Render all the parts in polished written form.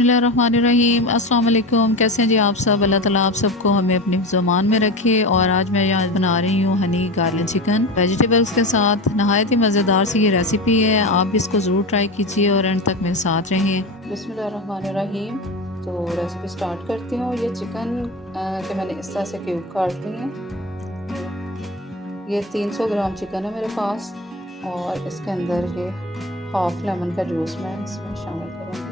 बिस्मिल्लाहिर्रहमानिर्रहीम। अस्सलाम वालेकुम। कैसे हैं जी आप सब? अल्लाह ताला आप सबको हमें अपनी ज़ुबान में रखे। और आज मैं यहाँ बना रही हूँ हनी गार्लिक चिकन वेजिटेबल्स के साथ। नहायत ही मज़ेदार सी ये रेसिपी है, आप भी इसको ज़रूर ट्राई कीजिए और एंड तक मेरे साथ रहें। बिस्मिल्लाहिर्रहमानिर्रहीम। तो रेसिपी स्टार्ट करती हूँ। ये चिकन के मैंने इस तरह से क्यूब काट लिए हैं। ये 300 ग्राम चिकन है मेरे पास और इसके अंदर ये हाफ़ लेमन का जूस मैं इसमें शामिल करूँगी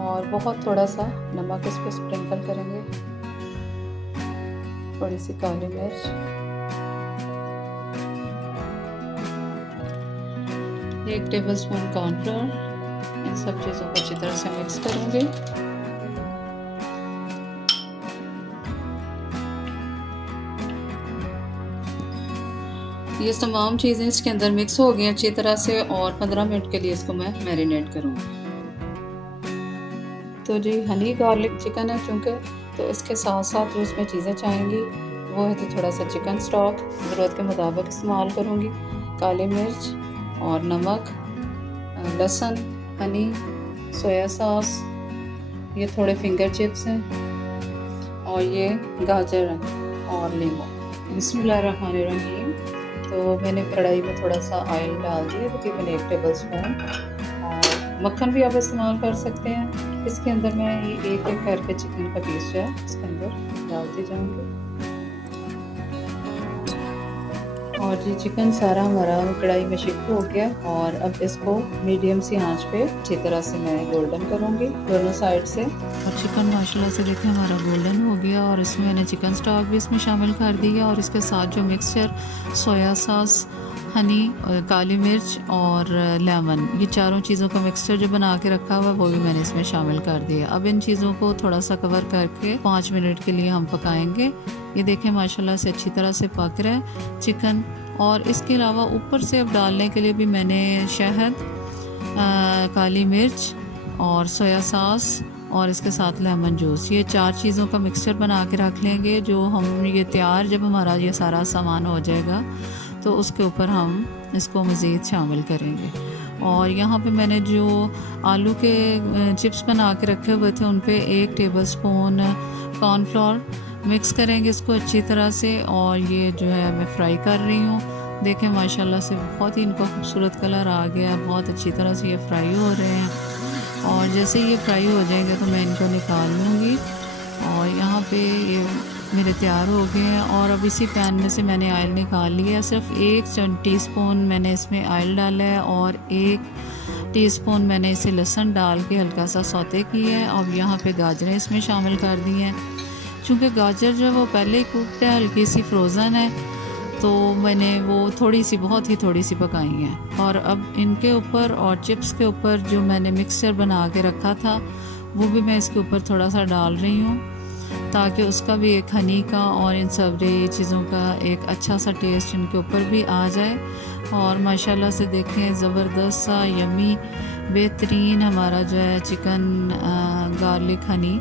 और बहुत थोड़ा सा नमक इस पर स्प्रिंकल करेंगे, थोड़ी सी काली मिर्च, एक टेबलस्पून कॉर्नफ्लोर। इन सब चीज़ों को अच्छी तरह से मिक्स करूँगी। ये तमाम चीज़ें इसके अंदर मिक्स हो गई अच्छी तरह से और 15 मिनट के लिए इसको मैं मैरिनेट करूँगी। तो जी हनी गार्लिक चिकन है चूँकि, तो इसके साथ साथ जो इसमें चीज़ें चाहेंगी वो है तो थोड़ा सा चिकन स्टॉक ज़रूरत के मुताबिक इस्तेमाल करूँगी, काली मिर्च और नमक, लहसुन, हनी, सोया सॉस, ये थोड़े फिंगर चिप्स हैं और ये गाजर और नींबू। बिस्मिल्लाहिर्रहमानिर्रहीम। तो मैंने कढ़ाई में थोड़ा सा ऑयल डाल दिया, तकरीबन 1 टेबलस्पून, और मक्खन भी आप इस्तेमाल कर सकते हैं। इसके अंदर मैं ये एक एक करके चिकन का पीस जो है इसके अंदर डालती जाऊँगी। और ये चिकन सारा हमारा कढ़ाई में शिफ्ट हो गया और अब इसको मीडियम सी आंच पे अच्छी तरह से मैं गोल्डन करूँगी दोनों साइड से। और चिकन माशाल्लाह से देखें हमारा गोल्डन हो गया और इसमें मैंने चिकन स्टॉक भी इसमें शामिल कर दिया और इसके साथ जो मिक्सचर सोया सॉस, हनी, काली मिर्च और लेमन, ये चारों चीज़ों का मिक्सचर जो बना के रखा हुआ है वो भी मैंने इसमें शामिल कर दिया। अब इन चीज़ों को थोड़ा सा कवर करके 5 मिनट के लिए हम पकाएंगे। ये देखें माशाल्लाह से अच्छी तरह से पक रहा है चिकन। और इसके अलावा ऊपर से अब डालने के लिए भी मैंने शहद, काली मिर्च और सोया सॉस और इसके साथ लेमन जूस, ये 4 चीज़ों का मिक्सचर बना के रख लेंगे। जो हम ये तैयार जब हमारा ये सारा सामान हो जाएगा तो उसके ऊपर हम इसको मज़ीद शामिल करेंगे। और यहाँ पे मैंने जो आलू के चिप्स बना के रखे हुए थे उन पे 1 टेबलस्पून कॉर्नफ्लोर मिक्स करेंगे इसको अच्छी तरह से। और ये जो है मैं फ्राई कर रही हूँ। देखें माशाल्लाह से बहुत ही इनका खूबसूरत कलर आ गया, बहुत अच्छी तरह से ये फ्राई हो रहे हैं। और जैसे ये फ्राई हो जाएंगे तो मैं इनको निकाल लूँगी। और यहाँ पे ये मेरे तैयार हो गए हैं। और अब इसी पैन में से मैंने ऑयल निकाल लिया। सिर्फ 1 टीस्पून मैंने इसमें ऑयल डाला है और 1 टीस्पून मैंने इसे लहसुन डाल के हल्का सा सौते किया है। और यहाँ पे गाजरें इसमें शामिल कर दी हैं। चूँकि गाजर जो है वो पहले ही कुकड है, हल्की सी फ्रोज़न है, तो मैंने वो थोड़ी सी, बहुत ही थोड़ी सी पकाई हैं। और अब इनके ऊपर और चिप्स के ऊपर जो मैंने मिक्सचर बना के रखा था वो भी मैं इसके ऊपर थोड़ा सा डाल रही हूँ, ताकि उसका भी एक हनी का और इन सब चीज़ों का एक अच्छा सा टेस्ट इनके ऊपर भी आ जाए। और माशाल्लाह से देखें ज़बरदस्त सा यमी बेहतरीन हमारा जो है चिकन गार्लिक हनी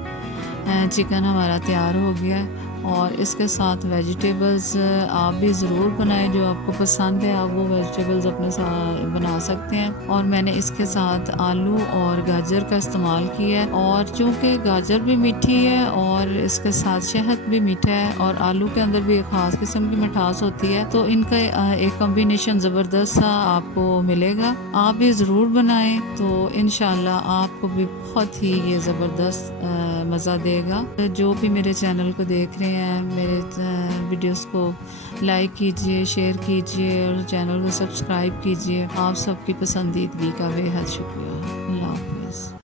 चिकन हमारा तैयार हो गया है। और इसके साथ वेजिटेबल्स आप भी ज़रूर बनाएं, जो आपको पसंद है आप वो वेजिटेबल्स अपने साथ बना सकते हैं। और मैंने इसके साथ आलू और गाजर का इस्तेमाल किया है। और चूँकि गाजर भी मीठी है और इसके साथ शहद भी मीठा है और आलू के अंदर भी एक ख़ास किस्म की मिठास होती है, तो इनका एक कॉम्बिनेशन ज़बरदस्त सा आपको मिलेगा। आप भी ज़रूर बनाएं तो इंशाल्लाह आपको भी बहुत ही ये ज़बरदस्त मज़ा देगा। जो भी मेरे चैनल को देख रहे हैं, मेरे वीडियोस को लाइक कीजिए, शेयर कीजिए और चैनल को सब्सक्राइब कीजिए। आप सबकी पसंदीदगी का बेहद शुक्रिया। अल्लाह हाफ़िज़।